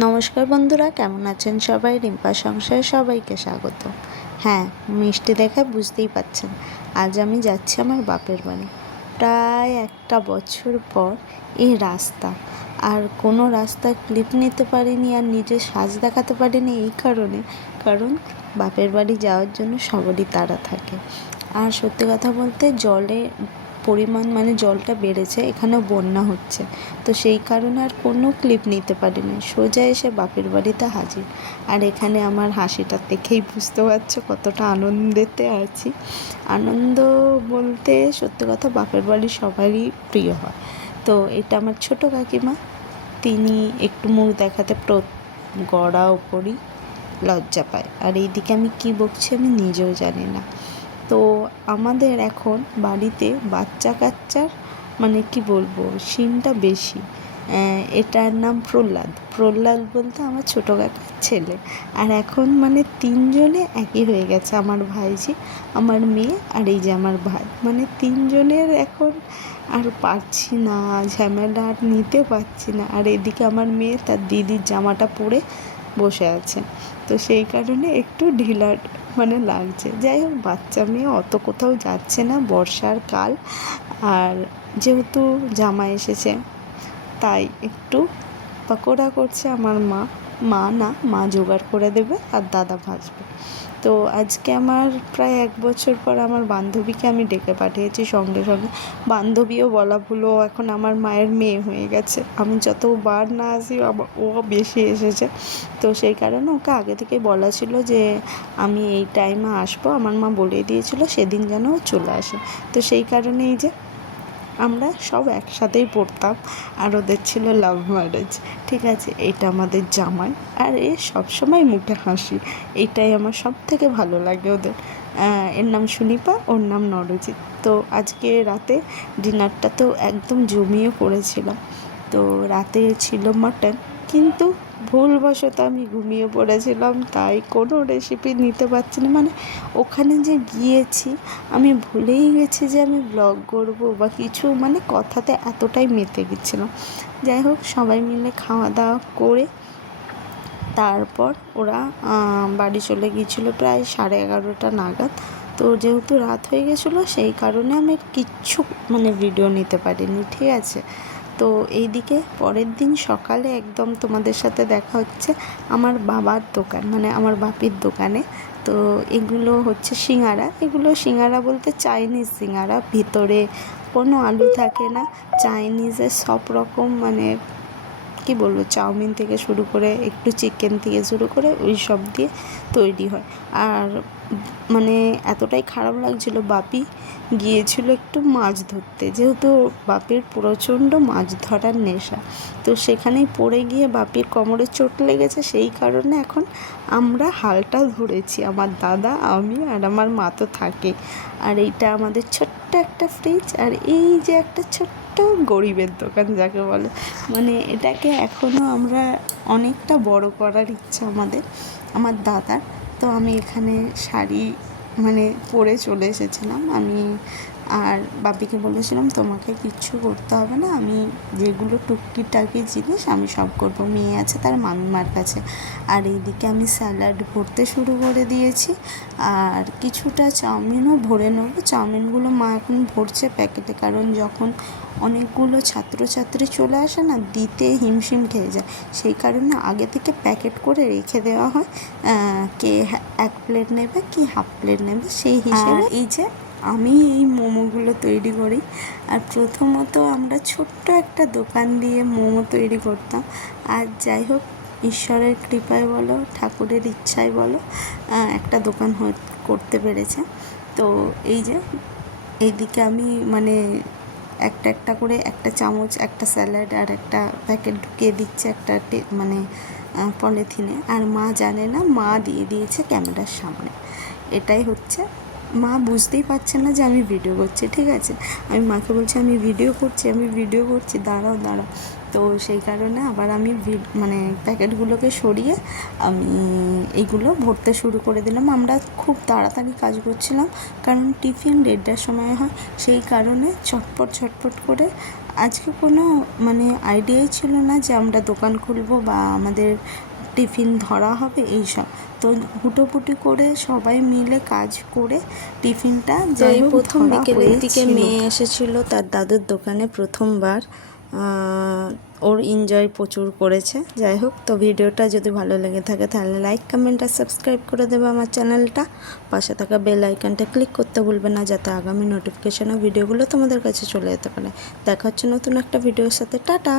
নমস্কার বন্ধুরা, কেমন আছেন সবাই? রিম্পা সংসারে সবাইকে স্বাগত। হ্যাঁ, মিষ্টি দেখে বুঝতেই পাচ্ছেন আজ আমি যাচ্ছি আমার বাপের বাড়ি। প্রায় একটা বছর পর এই রাস্তা, আর কোনো রাস্তার ক্লিপ নিতে পারিনি আর নিজের সাজ দেখাতে পারিনি এই কারণ বাপের বাড়ি যাওয়ার জন্য সবারই তাড়া থাকে। আর সত্যি কথা বলতে পরিমাণ জলটা বেড়েছে, এখানেও বন্যা হচ্ছে, তো সেই কারণে আর কোনো ক্লিপ নিতে পারিনি, সোজা এসে বাপের বাড়িতে হাজির। আর এখানে আমার হাসিটা দেখেই বুঝতে পারছো কতটা আনন্দেতে আছি। আনন্দ বলতে সত্যি কথা, বাপের বাড়ি সবারই প্রিয় হয়। তো এটা আমার ছোট কাকিমা, তিনি একটু মুখ দেখাতে গড়া ওপরই লজ্জা পায়। আর এইদিকে আমি কী বকছি আমি নিজেও জানি না। তো আমাদের এখন বাড়িতে বাচ্চা কাচ্চার কি বলবো, সিনটা বেশি। এটার নাম প্রহ্লাদ বলতে আমার ছোটো কাকার ছেলে। আর এখন তিনজনে একই হয়ে গেছে, আমার ভাইঝি, আমার মেয়ে আর এই যে আমার ভাই, তিনজনের এখন আর পারছি না, ঝামেলা আর নিতে পারছি না। আর এদিকে আমার মেয়ে তার দিদির জামাটা পরে বসে আছে, তো সেই কারণে একটু ঢিলা লাগছে। যাই হোক, বাচ্চা মেয়ে অত কোথাও যাচ্ছে না, বর্ষার কাল, আর যেহেতু জামা এসেছে তাই একটু পকোড়া করছে আমার মা জোগাড় করে দেবে আর দাদা ভাজবে। তো আজকে আমার প্রায় 1 বছর পর আমার বান্ধবীকে আমি ডেকে পাঠিয়েছি সঙ্গে। বান্ধবীও বলা ভুলো, এখন আমার মায়ের মেয়ে হয়ে গেছে। আমি যতবার না আসি ও বেশি এসেছে, তো সেই কারণে ওকে আগে থেকে বলা ছিল যে আমি এই টাইমে আসবো। আমার মা বলে দিয়েছিল সেদিন যেন চলে আসে। তো সেই কারণে এই যে আমরা সব একসাথেই পড়তাম, আর ওদের ছিল লাভ ম্যারেজ। ঠিক আছে, এটা আমাদের জামাই, আর এ সবসময় মুখে হাসি, এইটাই আমার সব থেকে ভালো লাগে ওদের। এর নাম সুনিপা, ওর নাম নরজিৎ। তো আজকে রাতে ডিনারটা তো একদম জমিয়ে করেছিলাম। তো রাতে ছিল মাটন, কিন্তু ভুলবশত আমি ঘুমিয়ে পড়েছিলাম, তাই কোনো রেসিপি নিতে পারছি না। ওখানে যে গিয়েছি আমি ভুলেই গেছি যে আমি ব্লগ করবো বা কিছু, কথাতে এতটাই মেতে গেছিলাম। যাই হোক, সবাই মিলে খাওয়া দাওয়া করে তারপর ওরা বাড়ি চলে গিয়েছিলো প্রায় 11:30 নাগাদ। তো যেহেতু রাত হয়ে গেছিলো সেই কারণে আমি কিচ্ছু ভিডিও নিতে পারিনি। ঠিক আছে, তো এইদিকে পরের দিন সকালে একদম তোমাদের সাথে দেখা হচ্ছে আমার বাবার দোকান, আমার বাপির দোকানে। তো এগুলো হচ্ছে সিঙ্গারা, এগুলো সিঙ্গারা বলতে চাইনিজ সিঙ্গারা, ভিতরে কোনো আলু থাকে না। চাইনিজের সব রকম কি বলবো, চাউমিন থেকে শুরু করে একটু চিকেন থেকে শুরু করে ওই সব দিয়ে তৈরি হয়। আর এতটাই খারাপ লাগছিল, বাপি গিয়েছিল একটু মাছ ধরতে, যেহেতু বাপির প্রচণ্ড মাছ ধরার নেশা। তো সেখানেই পড়ে গিয়ে বাপির কোমরে চোট লেগেছে, সেই কারণে এখন আমরা হালটা ধরেছি, আমার দাদা, আমি আর আমার মা তো থাকে। আর এইটা আমাদের ছোট্ট একটা ফ্রিজ, আর এই যে একটা ছোট্ট গরিবের দোকান যাকে বলে, এটাকে এখনও আমরা অনেকটা বড় করার ইচ্ছা আমার দাদার। তো আমি এখানে শাড়ি পরে চলে এসেছিলাম আমি, আর বাপিকে বলেছিলাম তোমাকে কিচ্ছু করতে হবে না, আমি যেগুলো টুকিটাকি জিনিস আমি সব করবো, মেয়ে আছে তার মামিমার কাছে। আর এইদিকে আমি স্যালাড ভরতে শুরু করে দিয়েছি, আর কিছুটা চাউমিনও ভরে নেবো। চাউমিনগুলো মা এখন ভরছে প্যাকেটে, কারণ যখন অনেকগুলো ছাত্রছাত্রী চলে আসে না, দিতে হিমশিম খেয়ে যায়, সেই কারণে আগে থেকে প্যাকেট করে রেখে দেওয়া হয়, কে 1 প্লেট নেবে কি হাফ প্লেট নেবে সেই হিসেবে। এই যে আমি এই মোমোগুলো তৈরি করি, আর প্রথমত আমরা ছোট্ট একটা দোকান দিয়ে মোমো তৈরি করতাম। আর যাই হোক, ঈশ্বরের কৃপায় বলো, ঠাকুরের ইচ্ছায় বলো, একটা দোকান করতে পেরেছে। তো এই যে এইদিকে আমি একটা একটা করে একটা চামচ, একটা স্যালাড আর একটা প্যাকেট ঢুকিয়ে দিচ্ছে একটা পলিথিনে, আর মা জানে না, মা দিয়ে দিয়েছে ক্যামেরার সামনে। এটাই হচ্ছে, মা বুঝতেই পারছে না যে আমি ভিডিও করছি। ঠিক আছে, আমি মাকে বলছি আমি ভিডিও করছি, দাঁড়াও। তো সেই কারণে আবার আমি প্যাকেটগুলোকে সরিয়ে আমি এইগুলো ভরতে শুরু করে দিলাম। আমরা খুব তাড়াতাড়ি কাজ করছিলাম, কারণ টিফিন 1:30টার সময় হয়, সেই কারণে ছটপট করে আজকে কোনো মানে আইডিয়াই ছিল না যে আমরা দোকান খুলবো বা আমাদের টিফিন ধরা হবে এইসব। তো হুটোপুটি করে সবাই মিলে কাজ করে টিফিনটা যাই হোক প্রথম বিকেলের দিকে মেয়ে এসেছিল তার দাদুর দোকানে প্রথমবার। ওর এনজয় প্রচুর করেছে। যাই হোক, তো ভিডিওটা যদি ভালো লেগে থাকে তাহলে লাইক কমেন্ট আর সাবস্ক্রাইব করে দেবে আমার চ্যানেলটা। পাশে থাকা বেল আইকনটা ক্লিক করতে ভুলবে না, যাতে আগামী নোটিফিকেশনে ভিডিওগুলো তোমাদের কাছে চলে যেতে পারে। দেখা হচ্ছে নতুন একটা ভিডিওর সাথে। টাটা।